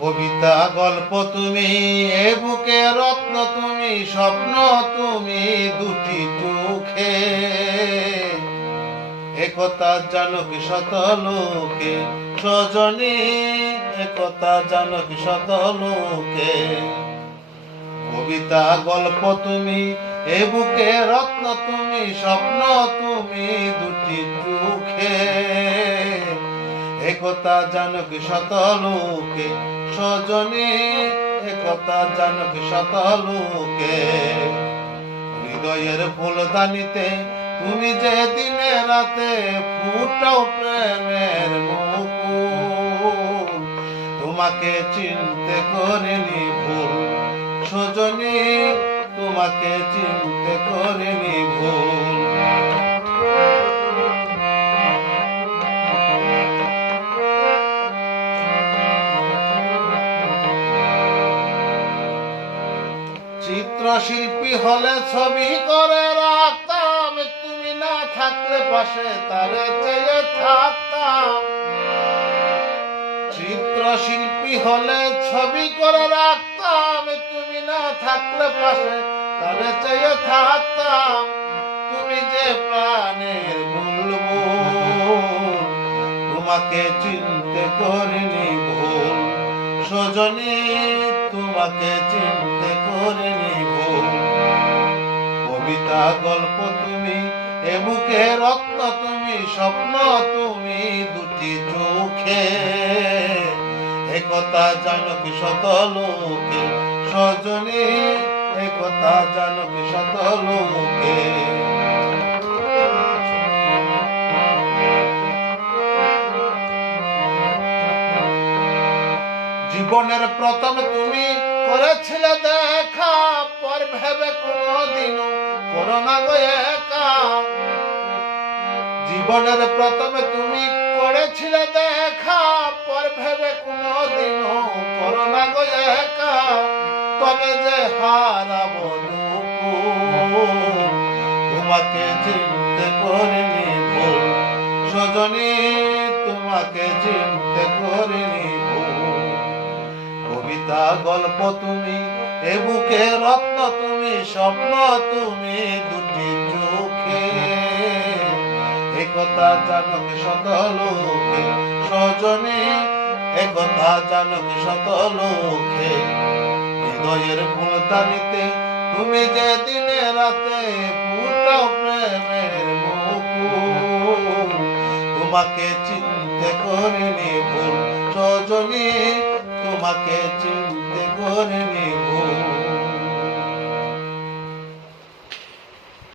কবিতা গল্প তুমি, এ বুকে রত্ন তুমি, স্বপ্ন তুমি দুটি চোখে। একথা জানো কি শত লোকে, সজনী একথা জানো কি শত লোকে। কবিতা গল্প তুমি, এ বুকে রত্ন তুমি, স্বপ্ন তুমি দুটি চোখে। একথা জানো কি শত লোকে, সজনী একথা জানো কি শত লোকে। হৃদয়ের ফুলদানিতে তুমি যে দিনে রাতে ফুটাও প্রেমের মুকুল। তোমাকে চিনতে করিনি ভুল, সজনী তোমাকে চিনতে করিনি ভুল। চিত্রশিল্পী হলে ছবি করে রাখতাম, তুমি না থাকলে পাশে তারে চেয়ে থাকতাম। চিত্রশিল্পী হলে ছবি করে রাখতাম, তুমি না থাকলে পাশে তারে চেয়ে থাকতাম। তুমি যে প্রাণের বুলবুল, তোমাকে চিনতে করিনি ভুল, সজনী তোমাকে চিনতে করিনি ভুল। কবিতা গল্প তুমি, এ বুকে রত্ন তুমি, স্বপ্ন তুমি দুটি চোখে। একথা জানো কি শত লোকে, সজনী একথা জানো কি শত লোকে। জীবনের প্রথম তুমি করেছিলে দেখা, পর ভেবে কোনদিনও করো না গো একা। জীবনের প্রথমে তুমি করেছিলে দেখা, পর ভেবে কোনদিনও করো না গো একা। তবে যে হারাবো দুকুল, তোমাকে চিনতে করিনি ভুল, সজনী তোমাকে চিনতে করিনি ভুল। কবিতা গল্প তুমি, এ বুকে রত্ন তুমি, স্বপ্ন তুমি দুটি চোখে। একথা জানো কি শত লোকে, সজনী একথা জানো কি শত লোকে। হৃদয়ের ফুলদানিতে তুমি যে দিনে রাতে ফুটাও প্রেমের মুকুল। তোমাকে চিনতে করিনি ভুল, সজনী তোমাকে চিনতে করিনি ভুল।